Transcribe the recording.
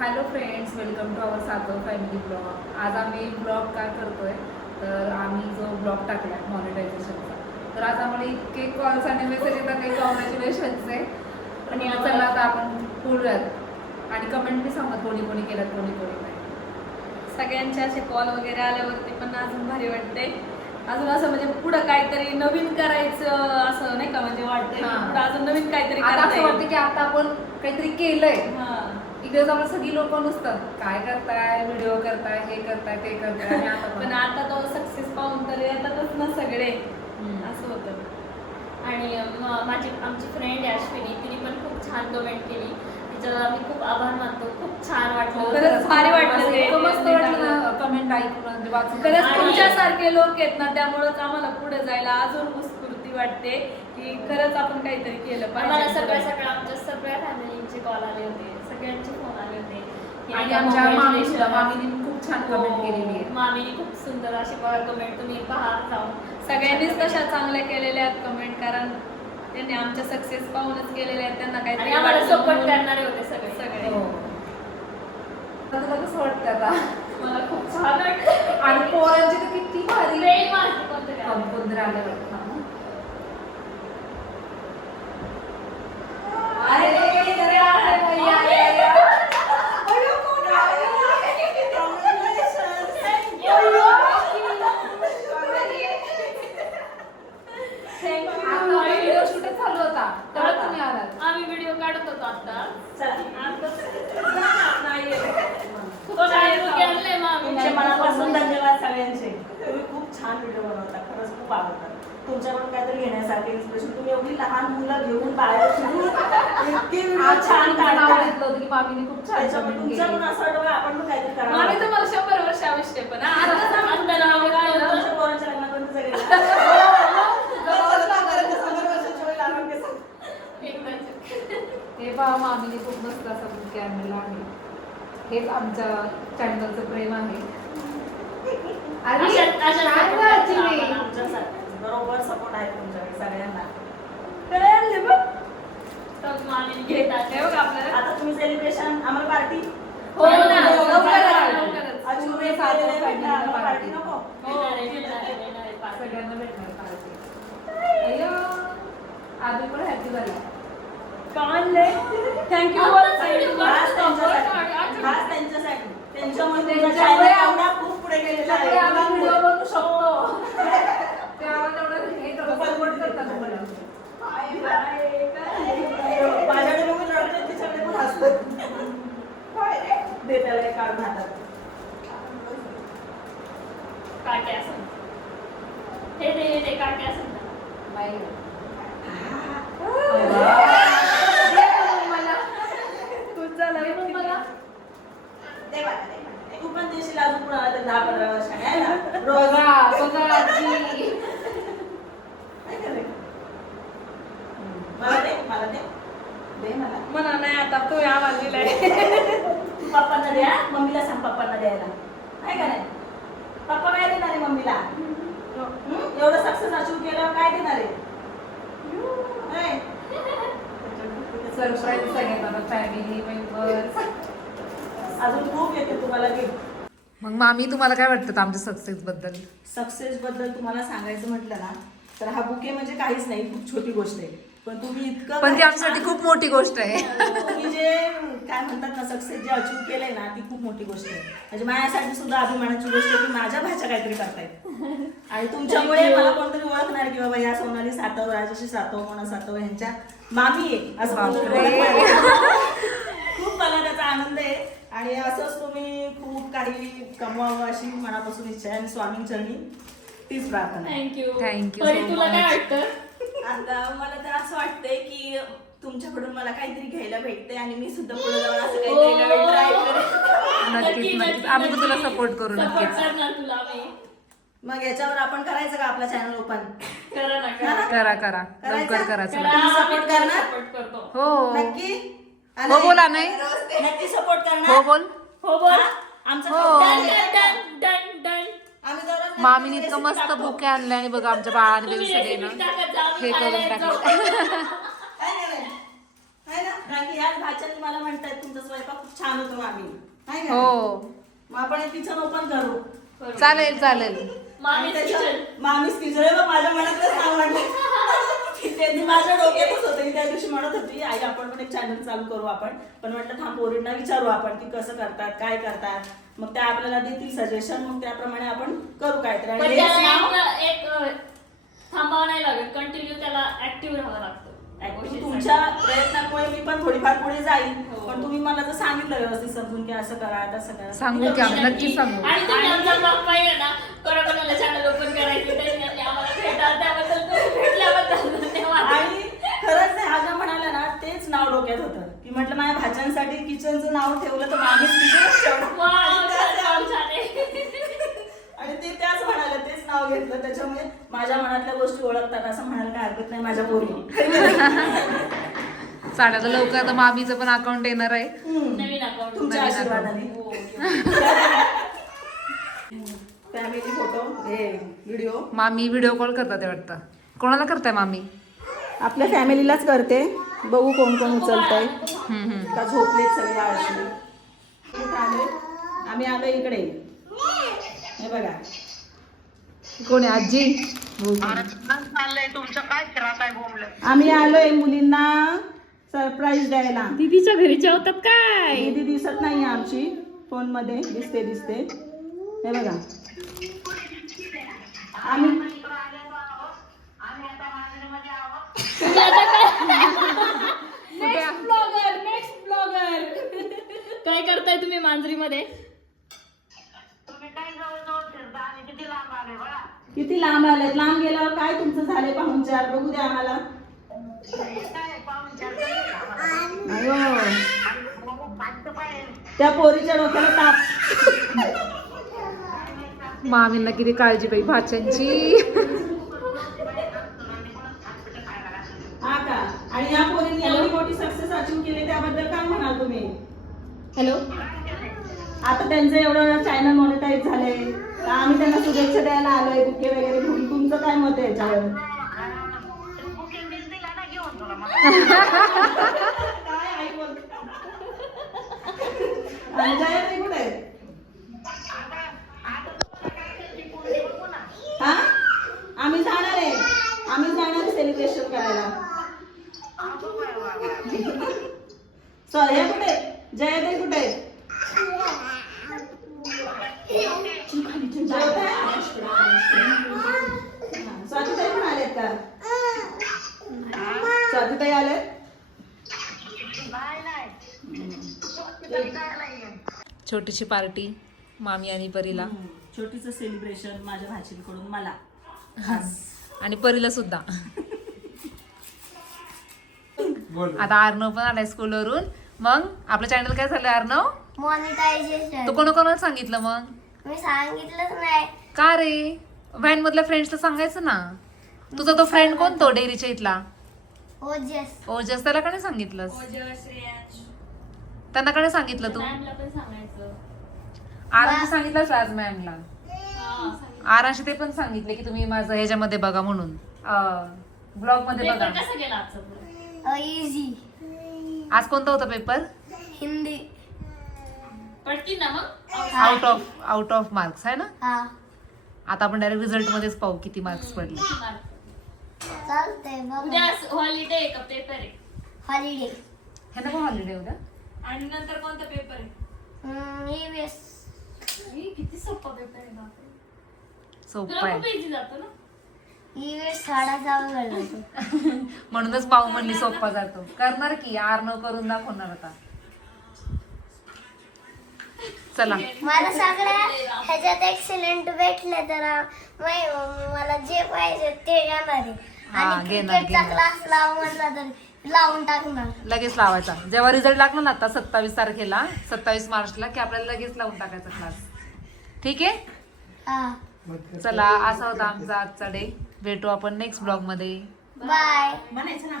Hello friends, welcome to our Satav family blog. आज आम्ही blog काय करतोय तर आम्ही जो ब्लॉग टाकला मॉनिटायझेशनचा, तर आज आम्हाला इतके कॉल्स आणि मेसेज येतात, काही कॉंग्रॅच्युलेशन्सचे. आणि चला आता आपण बोलूयात आणि कमेंट बी सांगत कोणी कोणी केल्यात कोणी कोणी नाही. सगळ्यांचे असे कॉल वगैरे आल्यावरती पण अजून भारी वाटते. अजून असं म्हणजे पुढं काहीतरी नवीन करायचं असं नाही का, म्हणजे वाटतंय पुढं अजून नवीन काहीतरी आता असं वाटतं की आता आपण काहीतरी केलंय. इकडे जाऊन सगळी लोक नुसतात काय करताय, व्हिडिओ करताय, हे करताय, ते करताय. आणि आता पण आता तो सक्सेस पाहून तर येतातच ना सगळे, असं होतं. आणि आमची फ्रेंड अश्विनी, तिने पण खूप छान कमेंट केली. तिच्यावर आम्ही खूप आभार मानतो. खूप छान वाटलं, खरंच भारी वाटलं ते. मस्त वाटलं कमेंट ऐकून वाचून. खरंच तुमच्यासारखे लोक आहेत ना, त्यामुळेच आम्हाला पुढे जायला अजून उत्स्फूर्ती वाटते की खरंच आपण काहीतरी केलं आम्हाला पाहिजे. आमच्या सगळ्या फॅमिलीचे कॉल आले होते, सगळ्यांचे फोन आले होते. आणि आमच्या मामीने खूप छान कमेंट केलेली आहे. मामीने खूप सुंदर अशी कमेंट तुम्ही पहा जाऊन. सगळ्यांनीच तशा चांगल्या केलेल्या आहेत कमेंट, कारण त्यांनी आमच्या सक्सेस पाहूनच केलेल्या आहेत. त्यांना आणि काहीतरी आम्हाला वाटलं सपोर्ट म्हणून करणारे होते सगळे. हो. तुला कसं वाटतं आता? मला खूप छान वाटतं. आणि पोरांची तर किती भारी वेळ मारते कोणतं काय. कोणतरी आलं. आम्ही व्हिडिओ काढत होतो आता. तुमच्या मनापासून धन्यवाद सगळ्यांचे. तुम्ही खूप छान व्हिडिओ बनवता, खरंच खूप आवडतात. तुमच्याकडून काहीतरी घेण्यासारखे इन्स्पिरेशन. तुम्ही एवढी लहान मुलं घेऊन बाहेर फिरून इतके व्हिडिओ छान काढता. की मामीने खूप छान त्याच्यामुळे तुमचं पण असं वाटतं आपण पण काहीतरी करावं. आम्ही तुम्हाला 100 वर्ष आयुष्य पण तुमच्या पोरांच्या लग्नापर्यंत सगळे हे पहा, मामीने खूप मस्त असा बुके आणलेला आहे. हेच आमच्या चॅनलचं प्रेम आहे. बरोबर सपोर्ट आहे तुमच्याकडे सगळ्यांना. आता तुम्ही सेलिब्रेशन आम्हाला पार्टी हो ना, लवकरच. पार्टी नको. सगळ्यांना भेटणार पार्टी. आधी पण हॅपी झाली. थँक्यू. खास त्यांच्यासाठी. त्यांच्यामुळे तुमचा चॅनल एवढा खूप पुढे गेलेला आहे. आम्ही व्हिडिओ बनवू शकतो. ते आम्हाला एवढं हे सपोर्ट करतात मला. माझ्याकडे बघून रडतात, तिच्याकडे पण हसतात. दे त्याला एक काढून हातात. काटे असं हे काटे असं नाही. दे मला, दे मला. तू पण देशील अजून कुणाला तर 10-15 वर्षाने आहे ना. रोज बघा आजी. मला दे, मला दे. दे मला. म्हणा नाही, आता तू आम्हाला दिलाय. तू पप्पांना द्या, मम्मीला सांग पप्पांना द्यायला. आहे का नाही? पप्पा काय देणार आहे मम्मीला? एवढं सक्सेस अचीव केल्यावर काय देणार आहे? नाही. सरप्राईज सगळ्यांना, फॅमिली मेंबर्स. अजून खूप येते तुम्हाला गिफ्ट. मग मामी, तुम्हाला काय वाटतं आमच्या सक्सेस बद्दल? सक्सेस बद्दल तुम्हाला सांगायचं म्हटलं ना, तर हा बुके म्हणजे काहीच नाही, खूप छोटी गोष्ट आहे. पण तुम्ही इतकं पण ती आमच्यासाठी खूप मोठी गोष्ट आहे. तुम्ही जे काय म्हणतात ना, सक्सेस जे अचीव केलंय ना, ती खूप मोठी गोष्ट आहे. म्हणजे माझ्यासाठी सुद्धा अभिमानाची गोष्ट आहे की माझ्या भाच्या काहीतरी करतायत. आणि तुमच्यामुळे मला कोणतरी ओळखणार की बाबा या सोनाली सातव, राजश्री सातव, मोना सातव यांच्या मामी आहे असं कोणतरी खूप मला त्याचा आनंद आहे. आणि असंच तुम्ही खूप काही कमवावं अशी मनापासून इच्छा आहे आणि स्वामींचरणी तीच प्रार्थना आहे. थँक्यू. so तुला काय much. वाटतं? आता मला तर असं वाटतंय की तुमच्याकडून मला काहीतरी घ्यायला भेटते आणि मी सुद्धा पुढे जाऊन असं काहीतरी नवीन ट्राय करेन. नक्कीच आम्ही पण तुला सपोर्ट करू. Support नक्कीच करणार तुला आम्ही. मग याच्यावर आपण करायचं का आपला चॅनल ओपन? करा ना, करा. करा लवकर करा. चला. तुम्ही support करणार? सपोर्ट करतो. हो नक्की? हो बोला. नाही नक्की सपोर्ट करणार? हो बोल. हो बोल. आमचं हो. काम डन डन डन. आम्ही दररोज मामीने इतकं मस्त बुके आणले आणि बघा आमच्या बाळाने तुम्ही सगळे recipe ना टाकत जा, हे खायला करून येत जाऊ. टाकले. आहे ना? कारण की ह्याच भाच्याने मला म्हणतात तुमचा स्वयंपाक खूप छान होतो मामी, नाही का? हो मग आपण एक किचन ओपन करू. चालेल चालेल. मामीच किचन. मामीच किचन माझ्या मनातच नाव त्यांनी माझ्या डोक्यातच होतं की त्या दिवशी म्हणत होती आई आपण पण एक चॅनल चालू करू आपण, पण म्हटलं थांब पोरींना विचारू आपण की कसं करतात काय करतात, मग त्या आपल्याला देतील सजेशन, मग त्याप्रमाणे आपण करू काहीतरी. आणि पण हेच त्याला नाव एक थांबावं नाही लागेल, कंटिन्यू त्याला ऍक्टिव्ह राहावं लागतं. Actually तुमच्या प्रयत्नामुळे मी पण थोडीफार पुढे जाईल, हो. पण तुम्ही मला जर सांगितलं व्यवस्थित समजून की असं करा तसं करा सांगू मी की करू आम्ही शकते. नक्की सांगू. आणि तुम्ही आमचा ब्लॉग पाहिजे ना, कोणाकोणाला चॅनल ओपन करायचं त्यांनी आम्हाला भेटा, त्याबद्दल तुम्ही भेटल्याबद्दल धन्यवाद. आणि खरंच नाही हा ज्या म्हणाला ना तेच नाव डोक्यात होतं की म्हटलं माझ्या भाच्यांसाठी किचनचं नाव ठेवलं तर माणूस किचनच ठेवणार. वा, छान छान आहे. आणि ते त्याच म्हणाले तेच नाव घेतलं, त्याच्यामुळे माझ्या मनातल्या गोष्टी ओळखतात असं म्हणायला काय हरकत नाही माझ्या पोरी. साड्याचं लवकर आता मामीचं पण अकाउंट येणार आहे. नवीन अकाउंट. तुमच्या नवीन आशीर्वादाने हो. फॅमिली फोटो हे व्हिडिओ मामी व्हिडिओ कॉल करतात ते वाटतं. कोणाला करताय मामी? आपल्या फॅमिलीलाच करते, बघू कोण कोण उचलतंय का झोपलेत सगळे आळशी. कुठं आलोय? आम्ही आलोय इकडे, हे बघा कोणी आजी? आम्ही आलोय मुलींना सरप्राईज द्यायला. दीदीच्या घरी जेवतात काय? दीदी दिसत नाही आमची फोन मध्ये, दिसते हे बघा. आम्ही नेक्स्ट ब्लॉगर काय करताय तुम्ही मांजरीमध्ये? किती लांब आले, लांब गेल्यावर काय तुमचं झाले पाहुणचार बघू द्या आम्हाला. अयो, त्या पोरीच्या डोक्याला ताप. मामींना किती काळजी बाई भाच्यांची. हा का? आणि या पोरीने एवढी मोठी सक्सेस अचीव केली त्याबद्दल काय म्हणाल तुम्ही? हॅलो. आता त्यांचं एवढं चॅनल मॉनिटाईज झालंय, तर आम्ही त्यांना शुभेच्छा द्यायला आलोय बुके वगैरे घेऊन. तुमचं काय मत आहे याच्यावर? काय आई बोलते? आणि जया कुठे आहे? हा, आम्ही जाणार आहे सेलिब्रेशन करायला. सॉरी, हे कुठे जयाताई कुठे आहे? स्वातीताई पण आलेत का? स्वातीताई आलेत? छोटीशी पार्टी मामी आणि परीला, छोटीचं सेलिब्रेशन माझ्या भाचीकडून मला आणि परीला सुद्धा. आता अर्णव पण आलाय स्कूलवरून. मग आपलं चॅनल काय झालंय अर्णव? मॉनिटायझेशन तू कोणाकोणाला सांगितलं मग? मी सांगितलंच नाही. का रे? व्हॅन मधल्या फ्रेंड्सला सांगायचं ना. तुझा तो फ्रेंड कोण, तो डेअरीच्या इथला ओजस ओजस, त्याला का नाही सांगितलंस? त्यांना का नाही सांगितलं तू? मॅमला पण सांगायचं. आरांशी सांगितलंच आज मॅमला. हा, आरांशी ते पण सांगितले की तुम्ही माझं ह्याच्यामध्ये बघा म्हणून, ब्लॉग मध्ये बघा. पेपर कसा गेला आजचा? इझी आज कोणता होता पेपर? हिंदी. पडतील ना मग? आउट ऑफ मार्क्स आहे ना. हा आता आपण डायरेक्ट रिझल्ट मध्येच पाहू किती मार्क्स पडले. चालतंय उद्या बघ. हॉलिडे आहे का पेपर आहे? हॉलिडे. ह्याला पण हॉलिडे उद्या. आणि नंतर कोणता पेपर आहे? EVS. किती सोपा पेपर आहे बापरे. सोपं तुला आहे खूप इझी जातो ना? EVS साडा जावं म्हणूनच पाहू म्हणली सोपा जातो. करणार की अर्णव करून दाखवणार आता. चला मला सगळ्या ह्याच्यात एक्सिलेंट भेटले तर मला जे पाहिजे ते घेणार आहे. हा, आणि घेणार, क्रिकेटचा घेणार. क्लास लाव म्हटला तर लावून टाकणार. लगेच लावायचा. जेव्हा रिझल्ट लागला ना आता 27 तारखेला, 27 मार्चला, की आपल्याला लगेच लावून टाकायचा क्लास. ठीक आहे. हा चला, असा होता आमचा आजचा डे. भेटू आपण नेक्स्ट ब्लॉग मध्ये. बाय. म्हणायचं ना